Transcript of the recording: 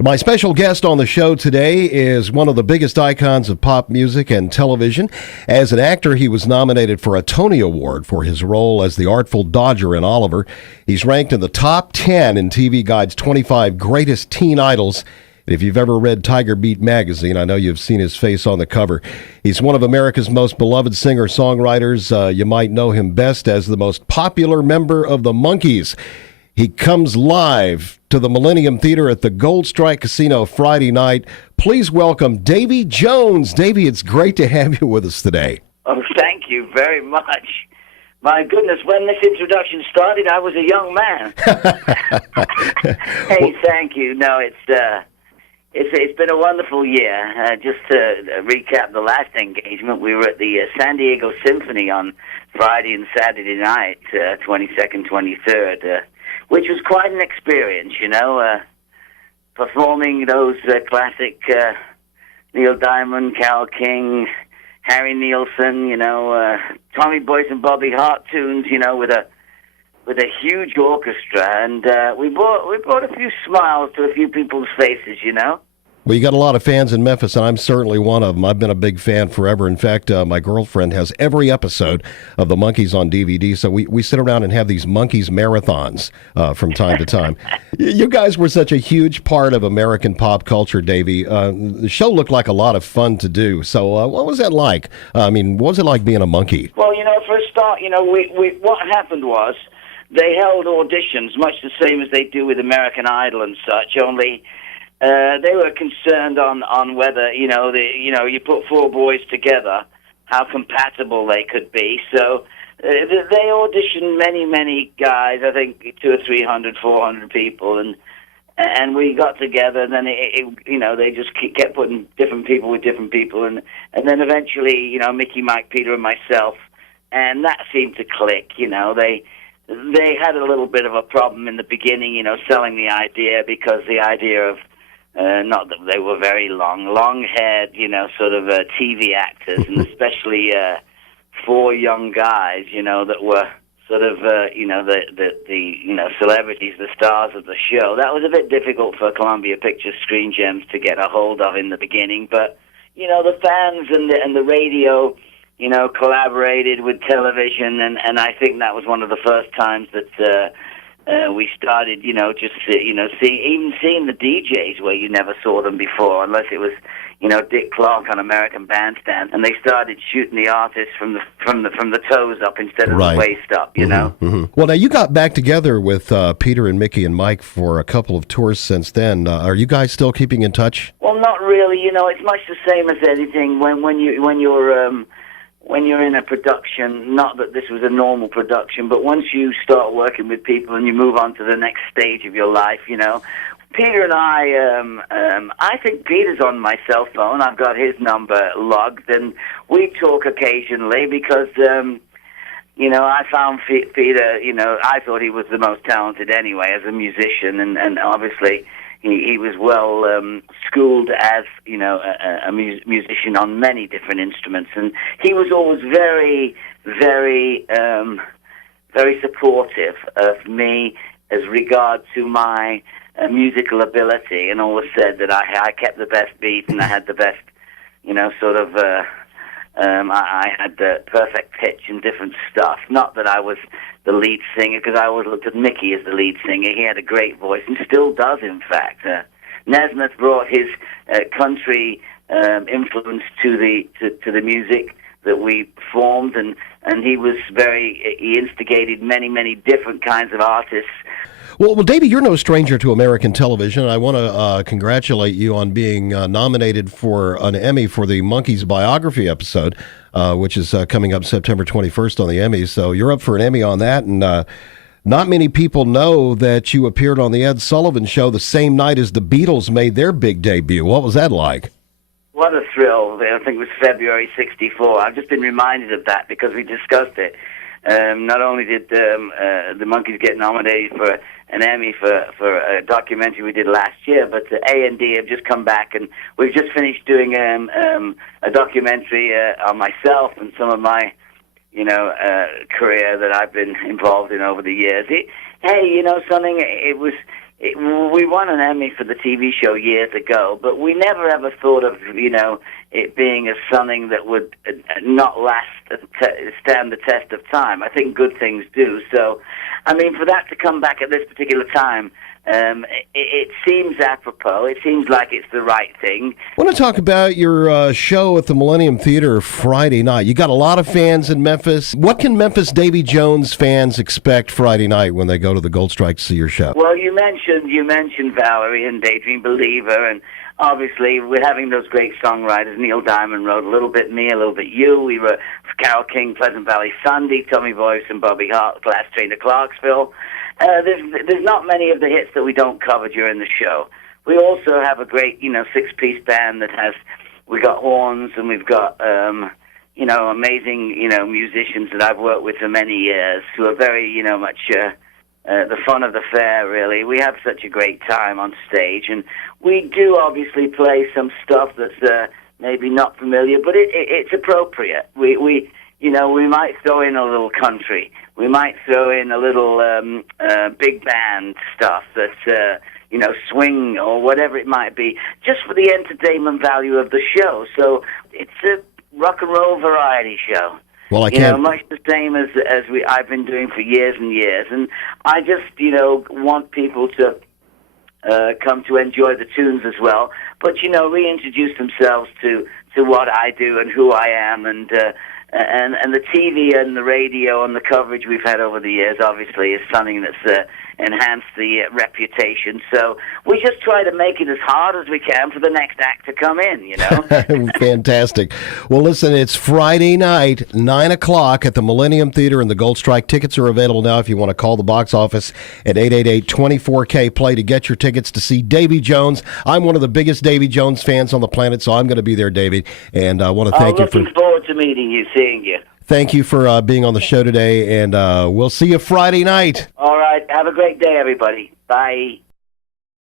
My special guest on the show today is one of the biggest icons of pop music and television. As an actor, he was nominated for a Tony Award for his role as the Artful Dodger in Oliver. He's ranked in the top 10 in TV Guide's 25 Greatest Teen Idols. If you've ever read Tiger Beat magazine, I know you've seen his face on the cover. He's one of America's most beloved singer-songwriters. You might know him best as the most popular member of the Monkees. He comes live to the Millennium Theater at the Gold Strike Casino Friday night. Please welcome DavyJones. Davy, it's great to have you with us today. Oh, thank you very much. My goodness, when this introduction started, I was a young man. Hey, thank you. No, it's been a wonderful year. Just to recap the last engagement, we were at the San Diego Symphony on Friday and Saturday night, 22nd, 23rd, which was quite an experience, performing those classic Neil Diamond, Carole King, Harry Nilsson, Tommy Boyce and Bobby Hart tunes, with a huge orchestra, and we brought a few smiles to a few people's faces, Well, you got a lot of fans in Memphis, and I'm certainly one of them. I've been a big fan forever. In fact, my girlfriend has every episode of the Monkees on DVD, so we sit around and have these Monkees marathons from time to time. You guys were such a huge part of American pop culture, Davy. The show looked like a lot of fun to do. So what was that like? What was it like being a Monkee? Well, for a start, what happened was they held auditions, much the same as they do with American Idol and such, only they were concerned on whether, you put four boys together, how compatible they could be. So they auditioned many guys, I think 200 or 300, 400 people, and we got together, and then they just kept putting different people with different people, and then eventually, Mickey, Mike, Peter, and myself, and that seemed to click. They had a little bit of a problem in the beginning, selling the idea, because the idea of not that they were very long-haired, sort of TV actors, and especially four young guys, that were sort of, the celebrities, the stars of the show. That was a bit difficult for Columbia Pictures Screen Gems to get a hold of in the beginning, but the fans and the radio, collaborated with television, and I think that was one of the first times that we started, seeing the DJs where you never saw them before, unless it was, Dick Clark on American Bandstand, and they started shooting the artists from the toes up instead of the waist up, Mm-hmm. Well, now you got back together with Peter and Mickey and Mike for a couple of tours since then. Are you guys still keeping in touch? Well, not really. It's much the same as anything. When you're in a production, not that this was a normal production, but once you start working with people and you move on to the next stage of your life, Peter and I think Peter's on my cell phone. I've got his number logged, and we talk occasionally because, I found Peter, I thought he was the most talented anyway as a musician, and obviously he was well schooled as a musician on many different instruments, and he was always very supportive of me as regard to my musical ability, and always said that I kept the best beat and I had the best I had the perfect pitch and different stuff. Not that I was the lead singer, because I always looked at Mickey as the lead singer. He had a great voice, and still does, in fact. Nesmith brought his country influence to the music that we performed, and he instigated many different kinds of artists. Well, Davey, you're no stranger to American television. I want to congratulate you on being nominated for an Emmy for the Monkees biography episode, which is coming up September 21st on the Emmys. So you're up for an Emmy on that, and not many people know that you appeared on the Ed Sullivan Show the same night as the Beatles made their big debut. What was that like? What a thrill. I think it was February '64. I've just been reminded of that because we discussed it. Not only did the Monkees get nominated for an Emmy for a documentary we did last year, but A&D have just come back, and we've just finished doing a documentary on myself and some of my career that I've been involved in over the years. Hey, something, it was we won an Emmy for the TV show years ago, but we never ever thought of, it being something that would not last, stand the test of time. I think good things do. So, I mean, for that to come back at this particular time, it seems apropos. It seems like it's the right thing. I want to talk about your show at the Millennium Theater Friday night. You got a lot of fans in Memphis. What can Memphis DavyJones fans expect Friday night when they go to the Gold Strike to see your show? Well, you mentioned Valerie and Daydream Believer, and obviously we're having those great songwriters. Neil Diamond wrote A Little Bit Me, A Little Bit You. We were Carole King, Pleasant Valley Sunday, Tommy Boyce and Bobby Hart, Glass Train to Clarksville. There's not many of the hits that we don't cover during the show. We also have a great, six-piece band we got horns and we've got, amazing, musicians that I've worked with for many years who are very, much the fun of the fair, really. We have such a great time on stage, and we do obviously play some stuff that's maybe not familiar, but it's appropriate. We might throw in a little country. We might throw in a little big band stuff that's, swing or whatever it might be, just for the entertainment value of the show. So it's a rock and roll variety show. Well, I can't. Much the same as I've been doing for years and years. And I just, want people to come to enjoy the tunes as well, but, reintroduce themselves to what I do and who I am, and the TV and the radio and the coverage we've had over the years, obviously, is something that's enhanced the reputation. So we just try to make it as hard as we can for the next act to come in, Fantastic. Well, listen, it's Friday night, 9 o'clock at the Millennium Theater in the Gold Strike. Tickets are available now if you want to call the box office at 888-24K-PLAY to get your tickets to see DavyJones. I'm one of the biggest DavyJones fans on the planet, so I'm going to be there, David. And I want to thank you for... looking forward to meeting you, seeing you. Thank you for being on the show today, and we'll see you Friday night. All right. Have a great day, everybody. Bye.